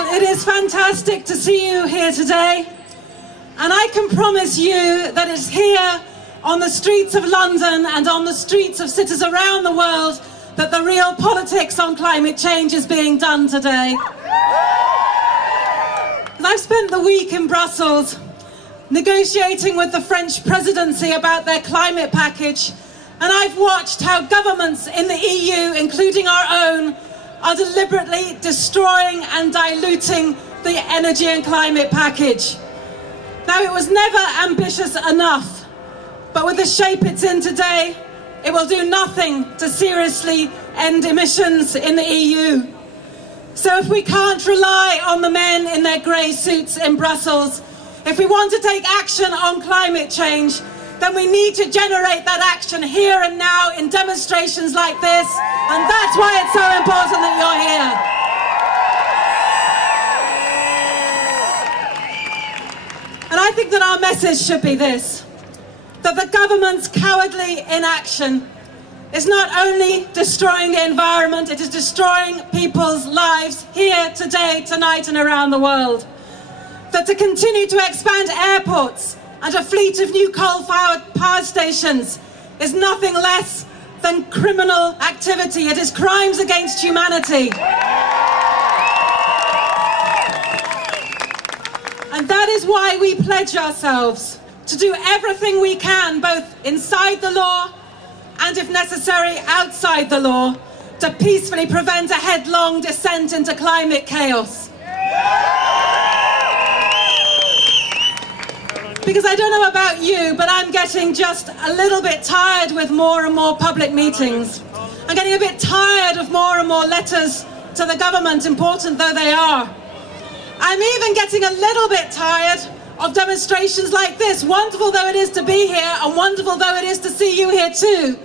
Well, it is fantastic to see you here today, and I can promise you that it's here on the streets of London and on the streets of cities around the world that the real politics on climate change is being done today. And I've spent the week in Brussels negotiating with the French presidency about their climate package, and I've watched how governments in the EU, including our own, are deliberately destroying and diluting the energy and climate package. Now, it was never ambitious enough, but with the shape it's in today, it will do nothing to seriously end emissions in the EU. So if we can't rely on the men in their grey suits in Brussels, if we want to take action on climate change, then we need to generate that action here and now in demonstrations like this, and that's why it's so important that you're here. And I think that our message should be this, that the government's cowardly inaction is not only destroying the environment, it is destroying people's lives here, today, tonight, and around the world. That to continue to expand airports and a fleet of new coal-fired power stations is nothing less than criminal activity. It is crimes against humanity. And that is why we pledge ourselves to do everything we can, both inside the law and, if necessary, outside the law, to peacefully prevent a headlong descent into climate chaos. Because I don't know about you, but I'm getting just a little bit tired with more and more public meetings. I'm getting a bit tired of more and more letters to the government, important though they are. I'm even getting a little bit tired of demonstrations like this, wonderful though it is to be here and wonderful though it is to see you here too.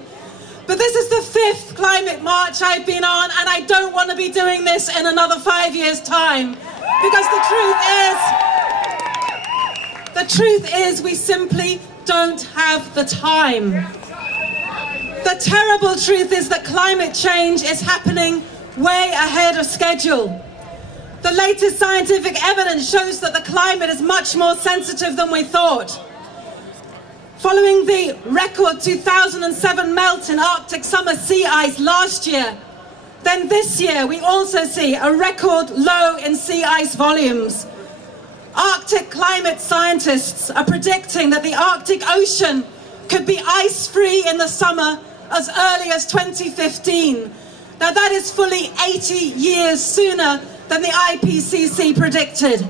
But this is the 5th climate march I've been on, and I don't want to be doing this in another 5 years' time. Because the truth is we simply don't have the time. The terrible truth is that climate change is happening way ahead of schedule. The latest scientific evidence shows that the climate is much more sensitive than we thought. Following the record 2007 melt in Arctic summer sea ice last year, then this year we also see a record low in sea ice volumes. Arctic climate scientists are predicting that the Arctic Ocean could be ice-free in the summer as early as 2015. Now that is fully 80 years sooner than the IPCC predicted.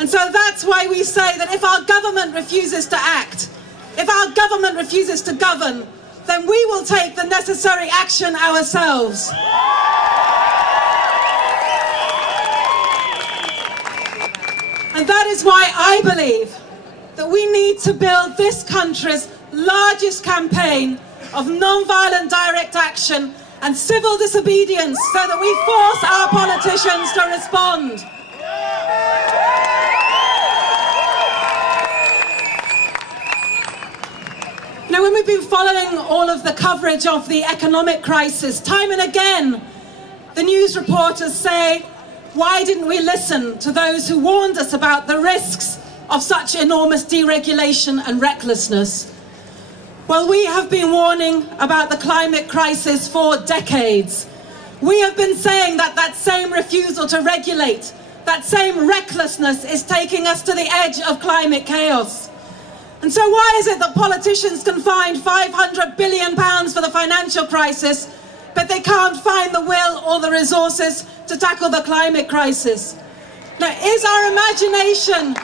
And so that's why we say that if our government refuses to act, if our government refuses to govern, then we will take the necessary action ourselves. And that is why I believe that we need to build this country's largest campaign of non-violent direct action and civil disobedience so that we force our politicians to respond. Now, when we've been following all of the coverage of the economic crisis, time and again, the news reporters say, why didn't we listen to those who warned us about the risks of such enormous deregulation and recklessness? Well, we have been warning about the climate crisis for decades. We have been saying that that same refusal to regulate, that same recklessness is taking us to the edge of climate chaos. And so why is it that politicians can find £500 billion for the financial crisis, but they can't find the will or the resources to tackle the climate crisis? Now, is our imagination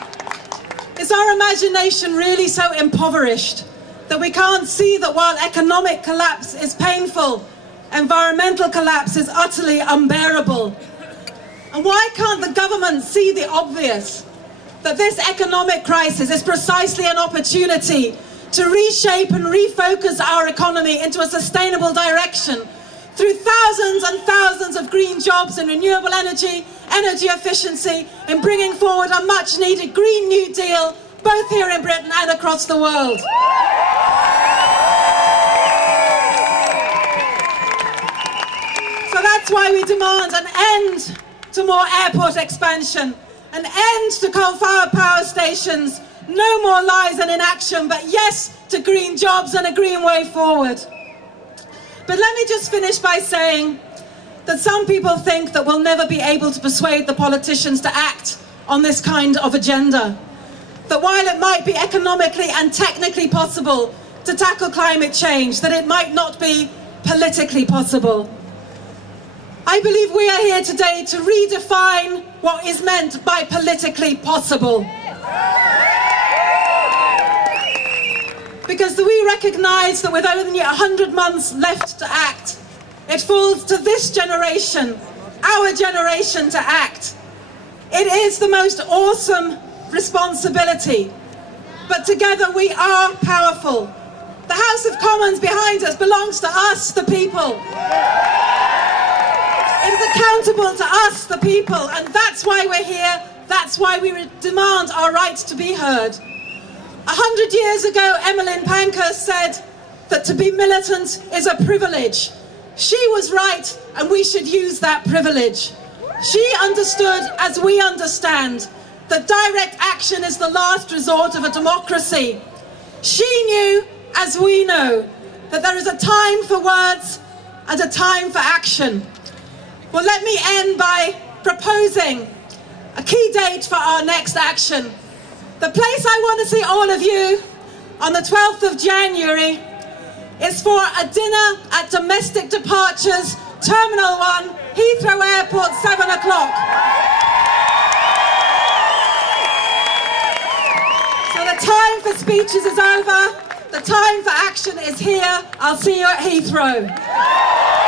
really so impoverished that we can't see that while economic collapse is painful, environmental collapse is utterly unbearable? And why can't the government see the obvious? That this economic crisis is precisely an opportunity to reshape and refocus our economy into a sustainable direction through thousands and thousands of green jobs in renewable energy, energy efficiency, and bringing forward a much-needed Green New Deal, both here in Britain and across the world. So that's why we demand an end to more airport expansion, an end to coal-fired power stations, no more lies and inaction, but yes to green jobs and a green way forward. But let me just finish by saying that some people think that we'll never be able to persuade the politicians to act on this kind of agenda. That while it might be economically and technically possible to tackle climate change, that it might not be politically possible. I believe we are here today to redefine what is meant by politically possible. Because we recognise that with only 100 months left to act, it falls to this generation, our generation, to act. It is the most awesome responsibility, but together we are powerful. The House of Commons behind us belongs to us, the people. It is accountable to us, the people, and that's why we're here. That's why we demand our right to be heard. 100 years ago, Emmeline Pankhurst said that to be militant is a privilege. She was right, and we should use that privilege. She understood, as we understand, that direct action is the last resort of a democracy. She knew, as we know, that there is a time for words and a time for action. Well, let me end by proposing a key date for our next action. The place I want to see all of you on the 12th of January is for a dinner at Domestic Departures, Terminal 1, Heathrow Airport, 7 o'clock. So the time for speeches is over. The time for action is here. I'll see you at Heathrow.